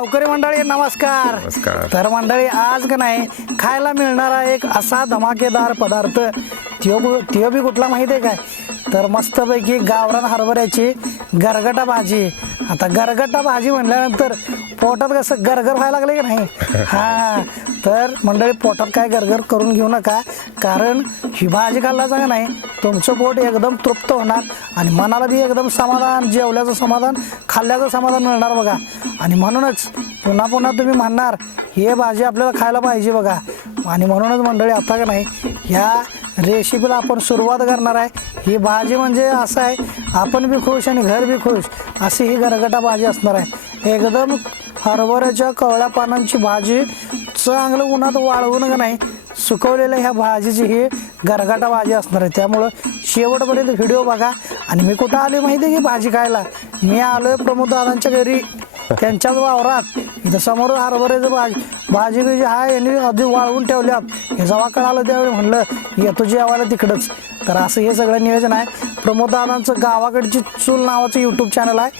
गावकरी मंडळी नमस्कार नमस्कार. तर मंडळी आज का नाही खायला मिळणारा एक असा धमाकेदार पदार्थ त्यो त्यो बी कुठला माहिती आहे काय तर मस्तपैकी गावरान हरभऱ्याची गरगटा भाजी. आता गरगटा भाजी म्हणल्यानंतर पोटात कसं गरगर व्हायला लागले की नाही? हा. तर मंडळी पोटात काय गरगर करून घेऊ नका. कारण ही भाजी खाल्ल्याचा का नाही. तुमचं पोट एकदम तृप्त होणार आणि मनाला बी एकदम समाधान जेवल्याचं समाधान खाल्ल्याचं समाधान मिळणार बघा. आणि म्हणूनच पुन्हा पुन्हा तुम्ही म्हणणार हे भाजी आपल्याला खायला पाहिजे बघा. आणि म्हणूनच मंडळी आता का नाही ह्या रेसिपीला आपण सुरुवात करणार आहे. ही भाजी म्हणजे असं आहे आपण बी खुश आणि घर बी खुश अशी ही गरगटा भाजी असणार आहे. एकदम हरभऱ्याच्या कवळ्या पानांची भाजी चांगलं उन्हात वाळवून का नाही सुकवलेल्या ह्या भाजीची ही गरगाटा भाजी असणार आहे. त्यामुळं शेवटपर्यंत व्हिडिओ बघा आणि मी कुठं आले माहिती आहे की भाजी खायला? मी आलोय प्रमोद दादांच्या घरी. त्यांच्याच वावरात. इथं समोर हरभऱ्याचं भाजी. भाजी बिजी आहे यांनी आधी वाळवून ठेवल्यात. हे जेव्हा कळालं त्यावेळी म्हणलं येतो जेवायला तिकडंच. तर असं हे सगळं नियोजन आहे. प्रमोद दादांचं गावाकडची चूल नावाचं यूट्यूब चॅनल आहे.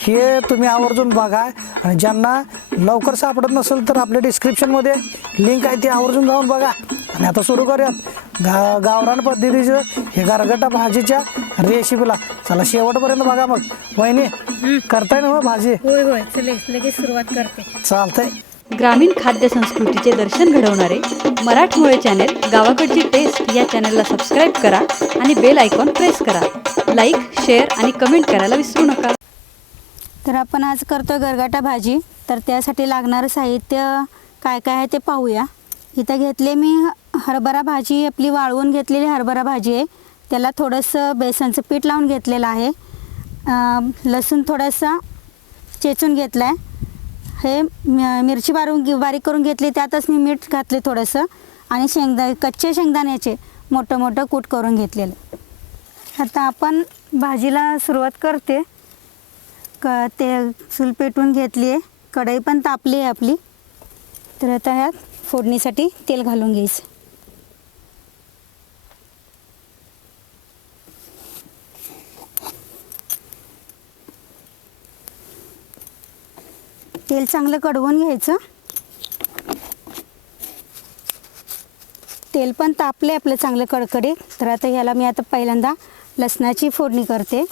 हे तुम्ही आवर्जून बघा. आणि ज्यांना लवकर सापडत नसेल तर आपल्या डिस्क्रिप्शनमध्ये लिंक आहे ती आवर्जून जाऊन बघा. आणि आता सुरू करूयात. गा गावरान पद्धतीचं हे गरगटा भाजीच्या रेसिपीला चला शेवटपर्यंत बघा मग. वहिनी करताय ना मग भाजी? होय होय. लगेच सुरुवात करते. चालतंय. ग्रामीण खाद्य संस्कृतीचे दर्शन घडवणारे मराठमोळे चॅनेल गावाकडची टेस्ट या चॅनेलला सबस्क्राईब करा आणि बेल आयकॉन प्रेस करा. लाईक शेअर आणि कमेंट करायला विसरू नका. तर आपण आज करतो गरगाटा भाजी. तर त्यासाठी लागणारं साहित्य काय काय आहे ते पाहूया. इथं घेतले मी ह- हरभरा भाजी आपली वाळवून घेतलेली हरभरा भाजी आहे. त्याला थोडंसं बेसनचं पीठ लावून घेतलेलं आहे. लसूण थोडासा चेचून घेतला आहे हे मिरची बारून बारीक करून घेतली त्यातच मी मीठ घातले थोडंसं आणि शेंगदा कच्चे शेंगदाण्याचे मोठं मोठं कूट करून घेतलेलं. आता आपण भाजीला सुरुवात करते. क ते चूल पेटून घेतली आहे कढई पण तापली आहे आपली. तर आता ह्यात फोडणीसाठी तेल घालून घ्यायचं. तेल चांगलं कडवून घ्यायचं. तेल पण तापलं आपलं चांगलं कडकडे तर आता ह्याला मी आता पहिल्यांदा लसणाची फोडणी करते.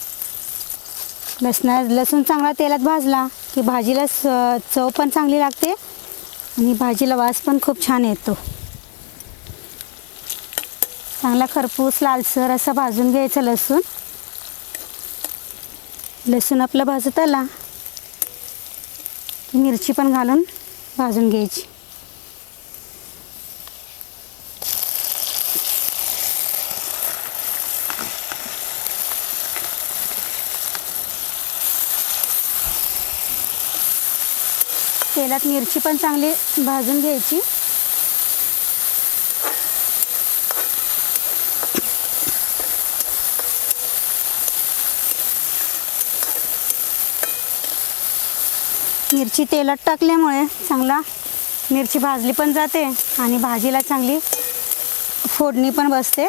लसणा लसूण चांगला तेलात भाजला की भाजीला स चव पण चांगली लागते आणि भाजीला वास पण खूप छान येतो. चांगला खरपूस लालसर असा भाजून घ्यायचं लसूण. लसूण आपला भाजत आला मिरची पण घालून भाजून घ्यायची. तेलात मिरची पण चांगली भाजून घ्यायची. मिरची तेलात टाकल्यामुळे चांगला मिरची भाजली पण जाते आणि भाजीला चांगली फोडणी पण बसते.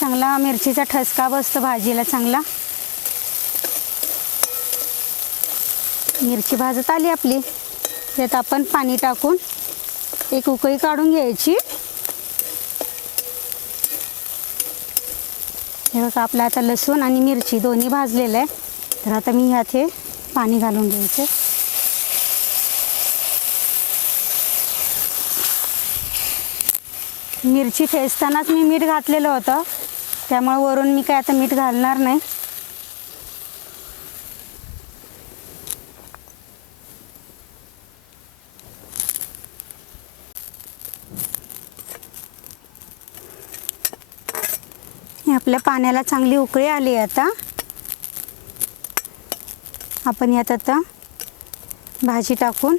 चांगला मिरचीचा ठसका बसतो भाजीला चांगला. मिरची भाजत आली आपली. त्यात आपण पाणी टाकून एक उकळी काढून घ्यायची. हे बघा आपलं आता लसूण आणि मिरची दोन्ही भाजलेलं आहे. तर आता मी ह्यात हे पाणी घालून घ्यायचं. मिरची ठेचतानाच मी मीठ घातलेलं होतं. त्यामुळे वरून मी काय आता मीठ घालणार नाही. आपल्या पाण्याला चांगली उकळी आली आहे आता. आपण यात आता भाजी टाकून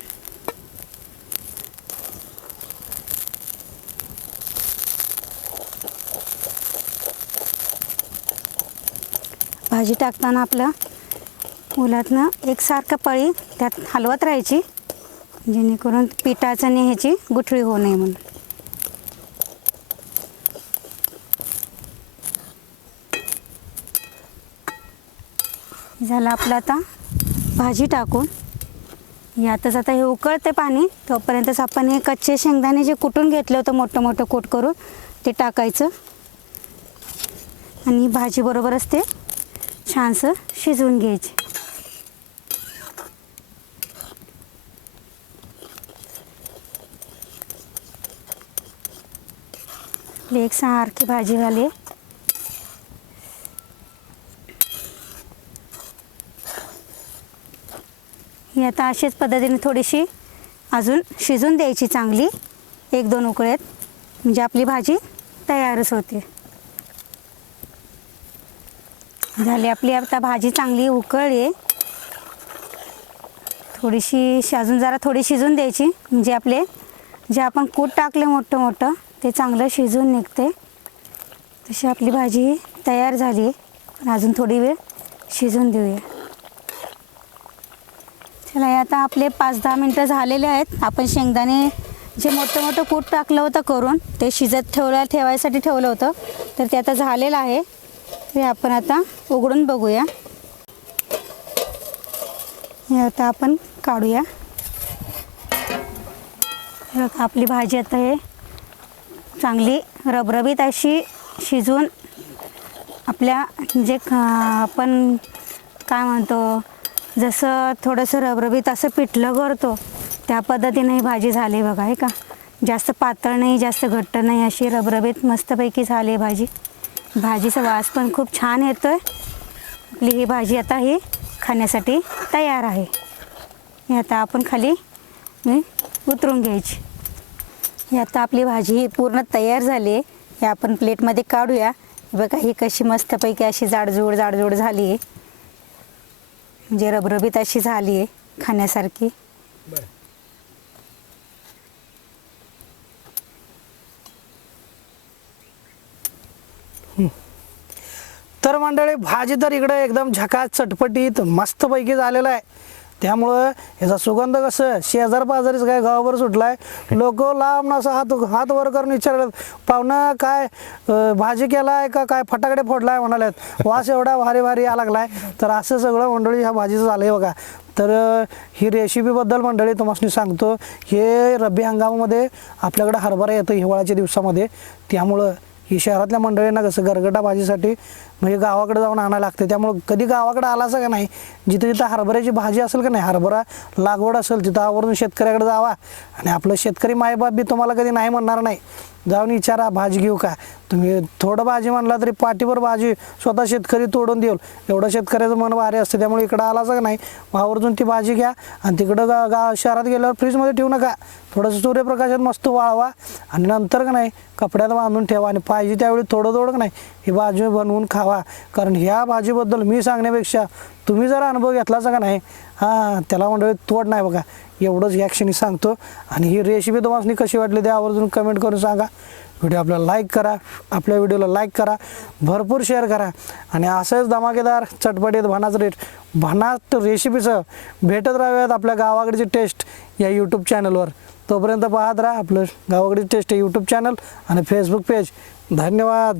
भाजी टाकताना आपलं उलटनं एकसारखं पळी त्यात हलवत राहायची जेणेकरून पिठाचं आणि ह्याची गुठळी होऊ नये म्हणून. झालं आपलं आता भाजी टाकून. यातच आता हे उकळते पाणी तोपर्यंतच आपण हे कच्चे शेंगदाणे जे कुटून घेतलं होतं मोठं मोठं कूट करून ते टाकायचं. आणि भाजीबरोबरच ते छानसं शिजवून घ्यायची. एक सारखी भाजी झाली. ही आता अशीच पद्धतीने थोडीशी अजून शिजून द्यायची चांगली. एक दोन उकळ्यात म्हणजे आपली भाजी तयारच होते. झाली. आपली आता भाजी चांगली उकळली आहे. थोडीशी अजून जरा थोडी शिजून द्यायची. म्हणजे आपले जे आपण कूट टाकले मोठं मोठं ते चांगलं शिजून निघते. तशी आपली भाजी तयार झाली. आहे पण अजून थोडी वेळ शिजून देऊया. चला हे आता आपले पाच दहा मिनटं झालेले आहेत. आपण शेंगदाणे जे मोठं मोठं कूट टाकलं होतं करून ते शिजत ठेवलं ठेवायसाठी ठेवलं होतं. तर ते आता झालेलं आहे. हे आपण आता उघडून बघूया. हे आता आपण काढूया. आपली भाजी आता हे चांगली रबरबीत अशी शिजून आपल्या जे आपण काय म्हणतो जसं थोडंसं रबरबीत असं पिठलं करतो त्या पद्धतीने ही भाजी झाली बघा आहे का? जास्त पातळ नाही जास्त घट्ट नाही अशी रबरबीत मस्तपैकी झाली आहे भाजी. भाजीचा वास पण खूप छान येतो आहे आपली ही भाजी आता ही खाण्यासाठी तयार आहे. ही आता आपण खाली उतरून घ्यायची. ही आता आपली भाजी ही पूर्ण तयार झाली आहे. हे आपण प्लेटमध्ये काढूया. बघा ही कशी मस्तपैकी अशी जाडजूड जाडजूड झाली आहे. म्हणजे रबरबीत अशी झाली आहे खाण्यासारखी. तर मंडळी भाजी तर इकडे एकदम झकास चटपटीत मस्तपैकी झालेलं आहे. त्यामुळं याचा सुगंध कसं शेजार पाजारीच काय गावावर सुटलाय. लोक लांब असं हात हात वर करून विचारलेत पाहुणं काय भाजी केलाय का काय फटाकडे फोडलाय? म्हणाल्यात वास एवढा भारी भारी या लागलाय. तर असं सगळं मंडळी ह्या भाजीचं झालंय बघा. तर ही रेसिपीबद्दल मंडळी तुम्हाला सांगतो. हे रब्बी हंगामामध्ये आपल्याकडे हरभरा येतं हिवाळ्याच्या दिवसामध्ये. त्यामुळं ही शहरातल्या मंडळींना कसं गरगटा भाजीसाठी म्हणजे गावाकडे जाऊन आणायला लागते. त्यामुळं कधी गावाकडे आलासा का नाही जिथे जिथं हरभऱ्याची भाजी असेल का नाही हरभरा लागवड असेल तिथं आवर्जून शेतकऱ्याकडे जावा. आणि आपलं शेतकरी मायबाप बी तुम्हाला कधी नाही म्हणणार नाही. जाऊन विचारा भाजी घेऊ का? तुम्ही थोडं भाजी म्हणला तरी पाठीवर भाजी स्वतः शेतकरी तोडून देईल. एवढं शेतकऱ्याचं मन भारी असतं त्यामुळे इकडं आलाच का नाही आवर्जून ती भाजी घ्या. आणि तिकडं गा गा शहरात गेल्यावर फ्रीजमध्ये ठेवू नका. थोडंसं सूर्यप्रकाशात मस्त वाळवा. आणि नंतर का नाही कपड्यात बांधून ठेवा. आणि पाहिजे त्यावेळी थोडं थोडं का नाही ही भाजी बनवून खावा. कारण ह्या भाजीबद्दल मी सांगण्यापेक्षा तुम्ही जर अनुभव घेतलाचा का नाही? हां त्याला मंडळी तोड नाही बघा. एवढंच या क्षणी सांगतो. आणि ही रेसिपी तुम्हाला कशी वाटली ते आवर्जून कमेंट करून सांगा. व्हिडिओ आपल्याला लाईक करा. आपल्या व्हिडिओला लाईक करा. भरपूर शेअर करा. आणि असंच धमाकेदार चटपटीत भानाच रेट भानात रेसिपीचं भेटत राहूयात आपल्या गावाकडची टेस्ट या यूट्यूब चॅनलवर तोपर्यंत पाहत राहा. आपलं गावाकडची टेस्ट यूट्यूब चॅनल आणि फेसबुक पेज धन्यवाद.